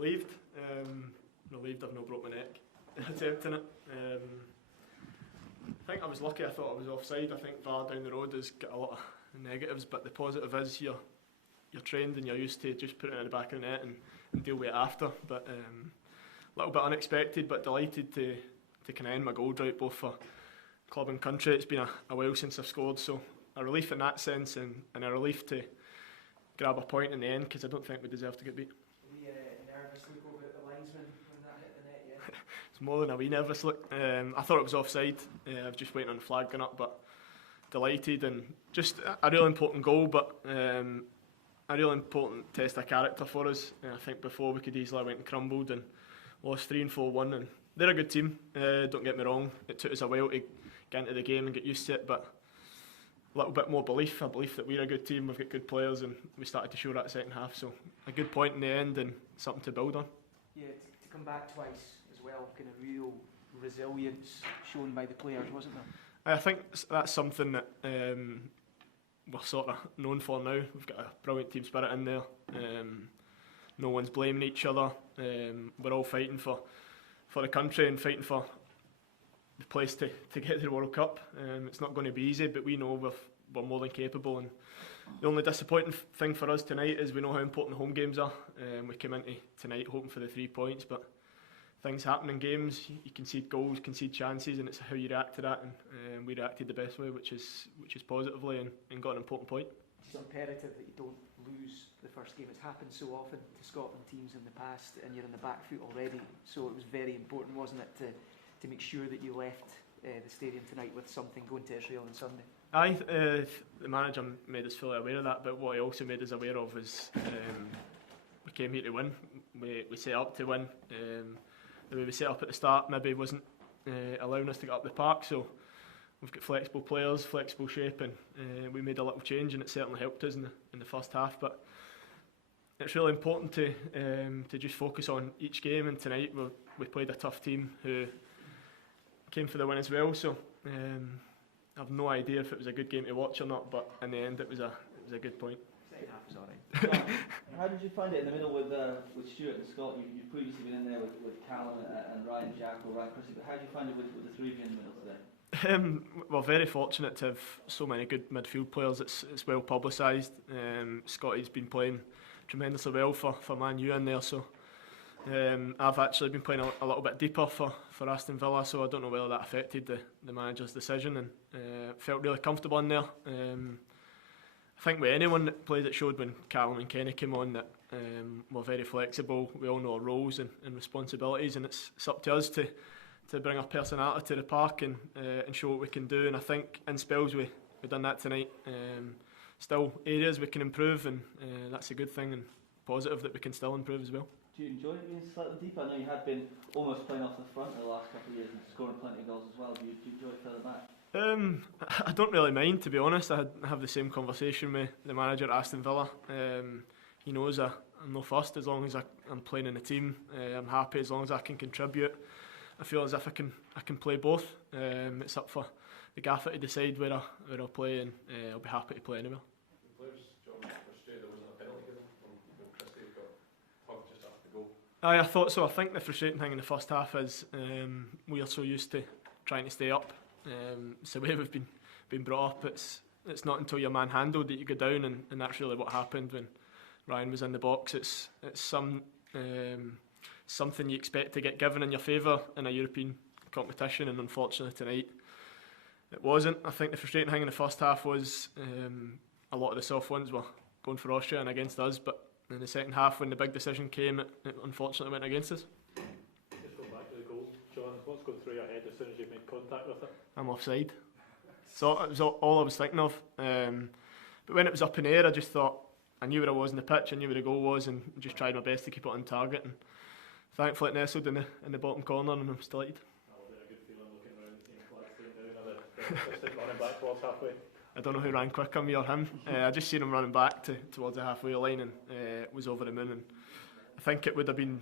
relieved. Relieved I've not broke my neck attempting it. I think I was lucky. I thought I was offside. I think VAR down the road has got a lot of negatives, but the positive is you're trained and you're used to just putting it in the back of the net and deal with it after. But a little bit unexpected, but delighted to kind of end my goal drought both for club and country. It's been a while since I've scored, so a relief in that sense, and a relief to grab a point in the end, because I don't think we deserve to get beat. The nervous look over at the linesman when that hit the net, yeah? It's more than a wee nervous look. I thought it was offside. I was just waiting on the flag going up, but delighted, and just a real important goal, but a real important test of character for us. I think before we could easily have went and crumbled and lost 3 and 4-1, and they're a good team, don't get me wrong. It took us a while to get into the game and get used to it, but a little bit more belief, a belief that we're a good team, we've got good players, and we started to show that second half, so a good point in the end and something to build on. Yeah, to come back twice as well, kind of real resilience shown by the players, wasn't there? I think that's something that we're sort of known for now. We've got a brilliant team spirit in there. No one's blaming each other. We're all fighting for the country and fighting for the place to get to the World Cup. It's not going to be easy, but we know we're more than capable. And the only disappointing thing for us tonight is we know how important the home games are. We came into tonight hoping for the 3 points, but things happen in games. You concede goals, concede chances, and it's how you react to that. And we reacted the best way, which is positively, and got an important point. It's imperative that you don't lose the first game. It's happened so often to Scotland teams in the past, and you're in the back foot already. So it was very important, wasn't it, to make sure that you left the stadium tonight with something going to Israel on Sunday? The manager made us fully aware of that, but what he also made us aware of is we came here to win. We set up to win. The way we set up at the start maybe wasn't allowing us to get up the park, so we've got flexible players, flexible shape, and we made a little change, and it certainly helped us in the first half. But it's really important to just focus on each game, and tonight we played a tough team who came for the win as well, so I've no idea if it was a good game to watch or not, but in the end it was a good point. Second half was alright. How did you find it in the middle with Stuart and Scott? You've previously been in there with Callum and Ryan Jack or Ryan Christie, but how did you find it with the 3 of you in the middle today? We're very fortunate to have so many good midfield players. It's well publicised. Scotty's been playing tremendously well for Man U in there, so I've actually been playing a little bit deeper for Aston Villa, so I don't know whether that affected the manager's decision, and felt really comfortable in there. I think with anyone that played, it showed when Callum and Kenny came on that we're very flexible. We all know our roles and responsibilities, and it's up to us to bring our personality to the park and show what we can do. And I think in spells we've done that tonight. Still areas we can improve, and that's a good thing, and positive that we can still improve as well. Do you enjoy being slightly deeper? I know you had been almost playing off the front in the last couple of years and scoring plenty of goals as well. Do you enjoy it further back? I don't really mind, to be honest. I have the same conversation with the manager at Aston Villa. He knows I'm no fussed as long as I'm playing in the team. I'm happy as long as I can contribute. I feel as if I can play both. It's up for the gaffer to decide where I'll play, and I'll be happy to play anywhere. The players, John, frustrated there wasn't a penalty given when Christie got hugged just after the goal. I thought so. I think the frustrating thing in the first half is we are so used to trying to stay up. It's the way we've been brought up. It's not until you're manhandled that you go down, and that's really what happened when Ryan was in the box. It's something you expect to get given in your favour in a European competition, and unfortunately tonight it wasn't. I think the frustrating thing in the first half was a lot of the soft ones were going for Austria and against us, but in the second half when the big decision came, it unfortunately went against us. Just going back to the goal, John, what's going through your head as soon as you made contact with it? I'm offside. So it was all I was thinking of. But when it was up in the air, I just thought, I knew where I was in the pitch, I knew where the goal was, and just tried my best to keep it on target. And thankfully it nestled in the bottom corner, and I'm delighted. That will be a good feeling looking around and seeing flags straight down, the assistant running back towards halfway. I don't know who ran quicker, me or him. I just seen him running back towards the halfway line, and was over the moon. And I think it would have been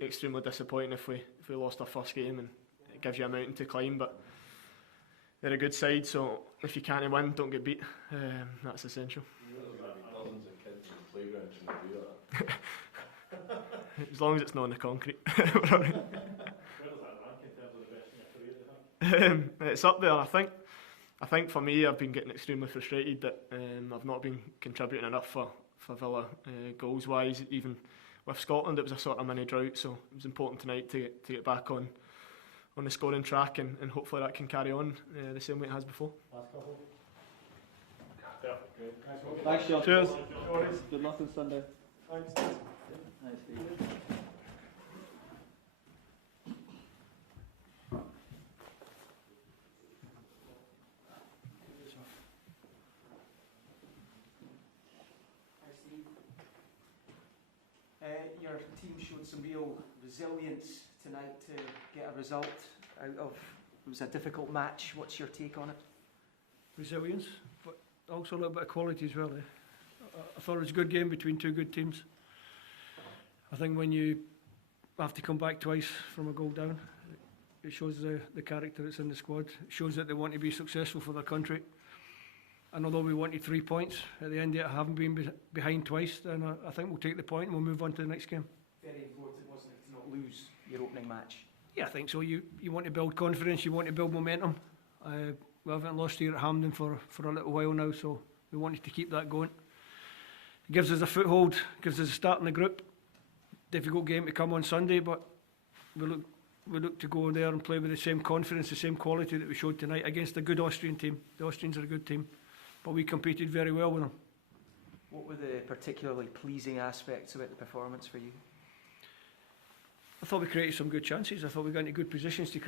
extremely disappointing if we lost our first game, and it gives you a mountain to climb. But they're a good side, so if you can't win, don't get beat. That's essential. Dozens of kids in the playground trying to do that. as long as it's not on the concrete. Where does that rank in terms of the best in your career, do you think? It's up there. I think for me, I've been getting extremely frustrated that I've not been contributing enough for Villa goals wise. Even with Scotland, it was a sort of mini drought, so it was important tonight to get back on the scoring track, and hopefully that can carry on the same way it has before. Last couple. Perfect, great. Thanks, John. Cheers. Good luck on Sunday. Thanks. Nice, Steve. Your team showed some real resilience tonight to get a result out of, it was a difficult match. What's your take on it? Resilience, but also a little bit of quality as well. I thought it was a good game between two good teams. I think when you have to come back twice from a goal down, it shows the character that's in the squad. It shows that they want to be successful for their country. And although we wanted 3 points, at the end of it, having been behind twice, then I think we'll take the point and we'll move on to the next game. Very important, wasn't it, to not lose your opening match? Yeah, I think so. You want to build confidence, you want to build momentum. We haven't lost here at Hampden for a little while now, so we wanted to keep that going. It gives us a foothold, gives us a start in the group. Difficult game to come on Sunday, but we look to go there and play with the same confidence, the same quality that we showed tonight against a good Austrian team. The Austrians are a good team, but we competed very well with them. What were the particularly pleasing aspects about the performance for you? I thought we created some good chances. I thought we got into good positions to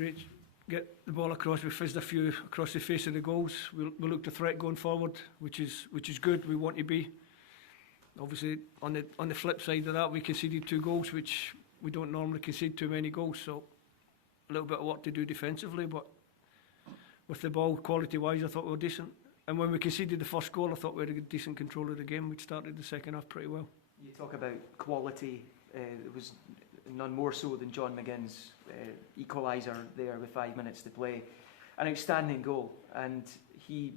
get the ball across. We fizzed a few across the face of the goals. We looked a threat going forward, which is good. We want to be. Obviously, on the flip side of that, we conceded 2 goals, which we don't normally concede too many goals. So a little bit of work to do defensively, but with the ball, quality-wise, I thought we were decent. And when we conceded the first goal, I thought we had a decent control of the game. We'd started the second half pretty well. You talk about quality. It was none more so than John McGinn's equaliser there with 5 minutes to play. An outstanding goal, and he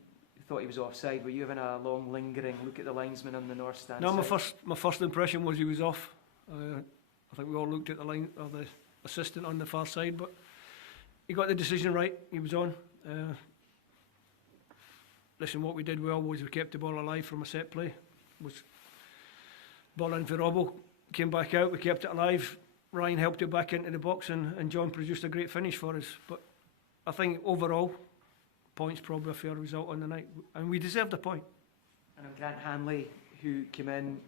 thought he was offside. Were you having a long, lingering look at the linesman on the north stand? No, my first impression was he was off. I think we all looked at the line or the assistant on the far side, but he got the decision right. He was on. Listen, what we did well was we kept the ball alive from a set play. Was ball in for Robbo, came back out, we kept it alive. Ryan helped it back into the box, and John produced a great finish for us. But I think overall, points probably a fair result on the night, and we deserved a point. And Grant Hanley, who came in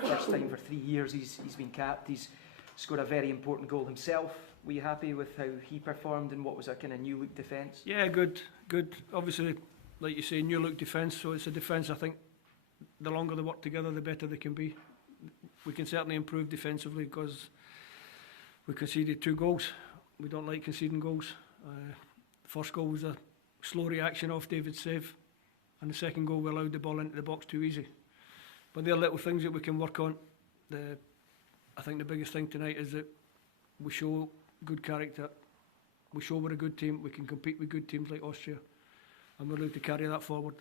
first time for 3 years, he's been capped. He's scored a very important goal himself. Were you happy with how he performed and what was a kind of new look defence? Yeah, good. Obviously, like you say, new look defence. So it's a defence. I think the longer they work together, the better they can be. We can certainly improve defensively because we conceded 2 goals. We don't like conceding goals. The first goal was a slow reaction off David's save, and the second goal we allowed the ball into the box too easy. But there are little things that we can work on. I think the biggest thing tonight is that we show good character. We show we're a good team. We can compete with good teams like Austria, and we're looking to carry that forward.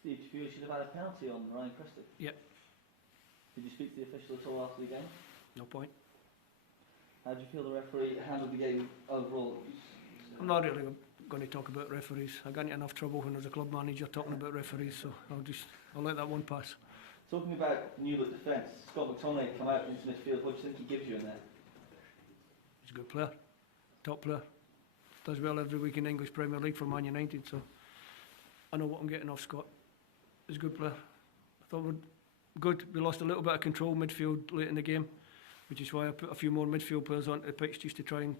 Steve, do you feel you should have had a penalty on Ryan Christie? Yeah. Did you speak to the official at all after the game? No point. How do you feel the referee handled the game overall? I'm not really going to talk about referees. I got into enough trouble when I was a club manager talking about referees, so I'll let that one pass. Talking about new look defence, Scott McTominay come out into midfield. What do you think he gives you in there? He's a good player, top player. Does well every week in the English Premier League for Man United, so I know what I'm getting off Scott. He's a good player. I thought we're good. We lost a little bit of control midfield late in the game, which is why I put a few more midfield players onto the pitch just to try and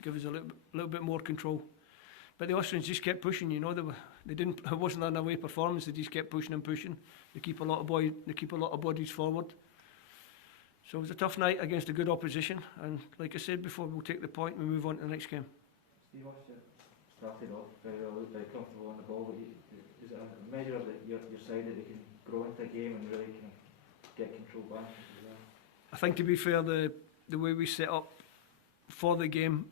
give us a little bit more control. But the Austrians just kept pushing. You know, they didn't. It wasn't an away performance. They just kept pushing and pushing. They keep a lot of bodies forward. So it was a tough night against a good opposition. And like I said before, we'll take the point and move on to the next game. Steve, Austria started off very well, very comfortable on the ball. But is it a measure of your side that they can grow into a game and really kind of get control back? I think, to be fair, the way we set up for the game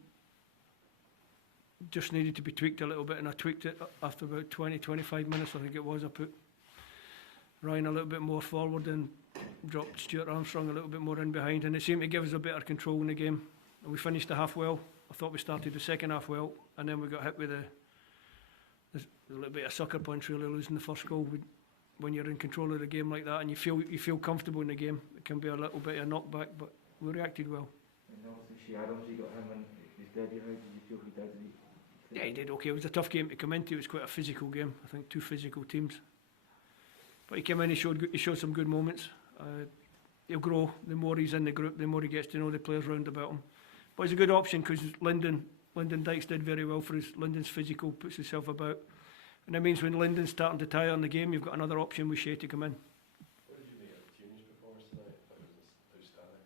just needed to be tweaked a little bit, and I tweaked it after about 20-25 minutes. I think it was. I put Ryan a little bit more forward and dropped Stuart Armstrong a little bit more in behind, and it seemed to give us a better control in the game. And we finished the half well. I thought we started the second half well, and then we got hit with a little bit of sucker punch, really, losing the first goal. When you're in control of the game like that and you feel comfortable in the game, it can be a little bit of a knockback, but we reacted well. And obviously, Shea Adams, you got him and he's dead. How did you feel he did? Yeah, he did okay. It was a tough game to come into. It was quite a physical game. I think 2 physical teams. But he came in, he showed some good moments. He'll grow. The more he's in the group, the more he gets to know the players round about him. But he's a good option because Lyndon Dykes did very well for us. Lyndon's physical, puts himself about. And that means when Lyndon's starting to tire in the game, you've got another option with Shea to come in. What did you make of Tierney's performance tonight? I thought it was outstanding.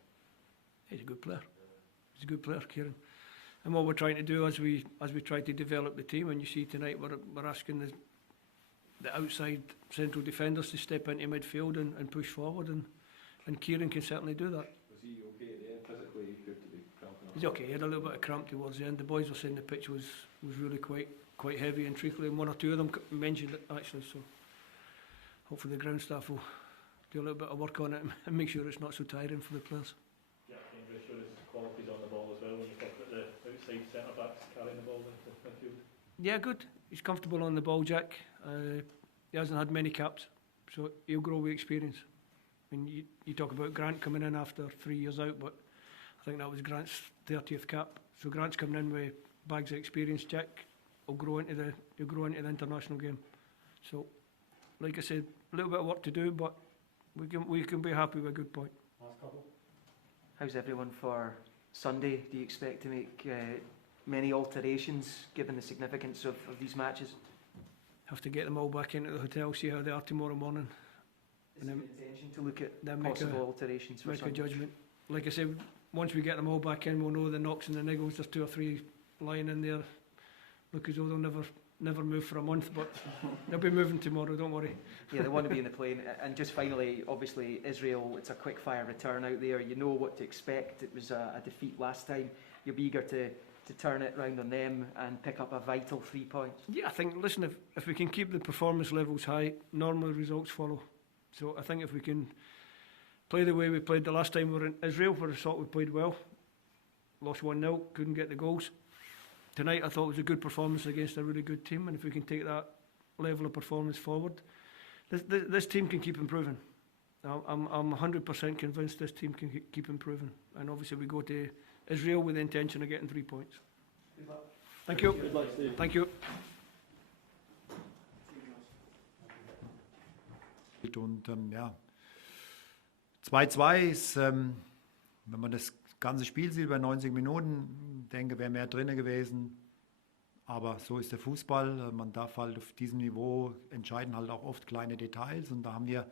He's a good player. He's a good player, Kieran. And what we're trying to do as we try to develop the team, and you see tonight we're asking the outside central defenders to step into midfield and push forward, and Kieran can certainly do that. Was he okay at the end? Physically, he appeared to be cramping up. He's okay. He had a little bit of cramp towards the end. The boys were saying the pitch was really quite heavy and treacly, and 1 or 2 of them mentioned it actually. So hopefully the ground staff will do a little bit of work on it and make sure it's not so tiring for the players. Yeah, I think they showed his qualities on the ball as well when you talk about the outside centre backs carrying the ball into midfield. Yeah, good. He's comfortable on the ball, Jack. He hasn't had many caps, so he'll grow with experience. I mean, you talk about Grant coming in after 3 years out, but I think that was Grant's 30th cap. So Grant's coming in with bags of experience. Jack will grow into the international game. So, like I said, a little bit of work to do, but we can be happy with a good point. Last couple. How's everyone for Sunday? Do you expect to make many alterations given the significance of these matches? Have to get them all back into the hotel, see how they are tomorrow morning. Is there an intention to look at then possible alterations for make a Sunday? judgment. Like I said, once we get them all back in, we'll know the knocks and the niggles. There's 2 or 3 lying in there. Look as though they'll never move for a month, but they'll be moving tomorrow, don't worry. Yeah, they want to be in the plane. And just finally, obviously, Israel, it's a quick fire return out there. You know what to expect. It was a defeat last time. You'll be eager to turn it round on them and pick up a vital 3 points. Yeah, I think, listen, if we can keep the performance levels high, normally results follow. So I think if we can play the way we played the last time we were in Israel, where I thought we played well, lost 1-0, couldn't get the goals. Tonight I thought it was a good performance against a really good team, and if we can take that level of performance forward, this team can keep improving. I'm 100% convinced this team can keep improving, and obviously we go to Israel with the intention of getting 3 points. Thank you. Good luck, Steve. Thank you. Und ja, 2-2 ist, wenn man das ganze Spiel sieht, bei 90 Minuten, denke, wäre mehr drin gewesen. Aber so ist der Fußball. Man darf halt auf diesem Niveau entscheiden halt auch oft kleine Details. Und da haben wir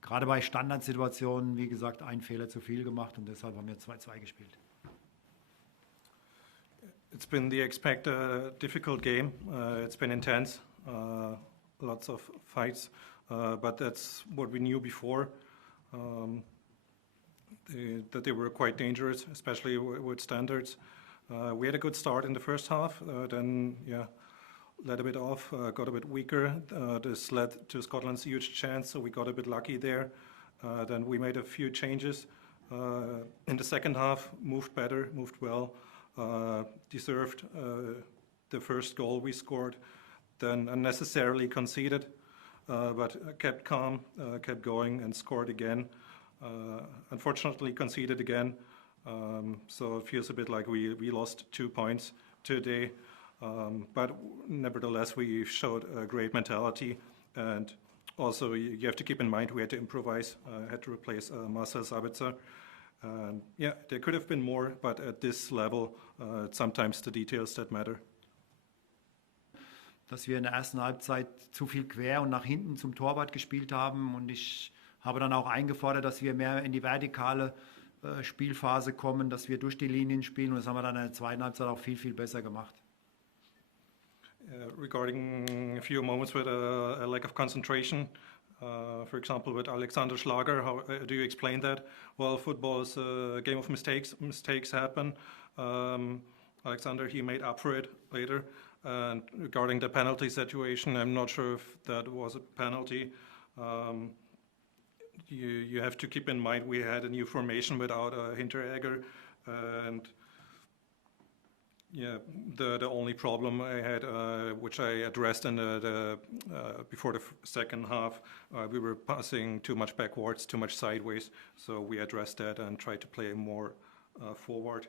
gerade bei Standardsituationen, wie gesagt, einen Fehler zu viel gemacht. Und deshalb haben wir 2-2 gespielt. It's been the expected difficult game. It's been intense, lots of fights, but that's what we knew before. That they were quite dangerous, especially with standards. We had a good start in the first half, then let a bit off, got a bit weaker. This led to Scotland's huge chance, so we got a bit lucky there. Then we made a few changes in the second half, moved better, moved well. Deserved the first goal we scored, then unnecessarily conceded, but kept calm, kept going and scored again. Unfortunately conceded again, so it feels a bit like we lost 2 points today, but nevertheless we showed a great mentality, and also you have to keep in mind we had to improvise, had to replace Marcel Sabitzer. There could have been more, but at this level, it's sometimes the details that matter. Dass wir in der ersten Halbzeit zu viel quer und nach hinten zum Torwart gespielt haben, und ich habe dann auch eingefordert, dass wir mehr in die vertikale Spielphase kommen, dass wir durch die Linien spielen, und das haben wir dann in der zweiten Halbzeit auch viel, viel besser gemacht. Regarding a few moments with a lack of concentration, for example, with Alexander Schlager, how do you explain that? Well, football is a game of mistakes. Mistakes happen. Alexander, he made up for it later. And regarding the penalty situation, I'm not sure if that was a penalty. you have to keep in mind we had a new formation without Hinteregger, and yeah, the only problem I had, which I addressed in before the second half, we were passing too much backwards, too much sideways. So we addressed that and tried to play more forward.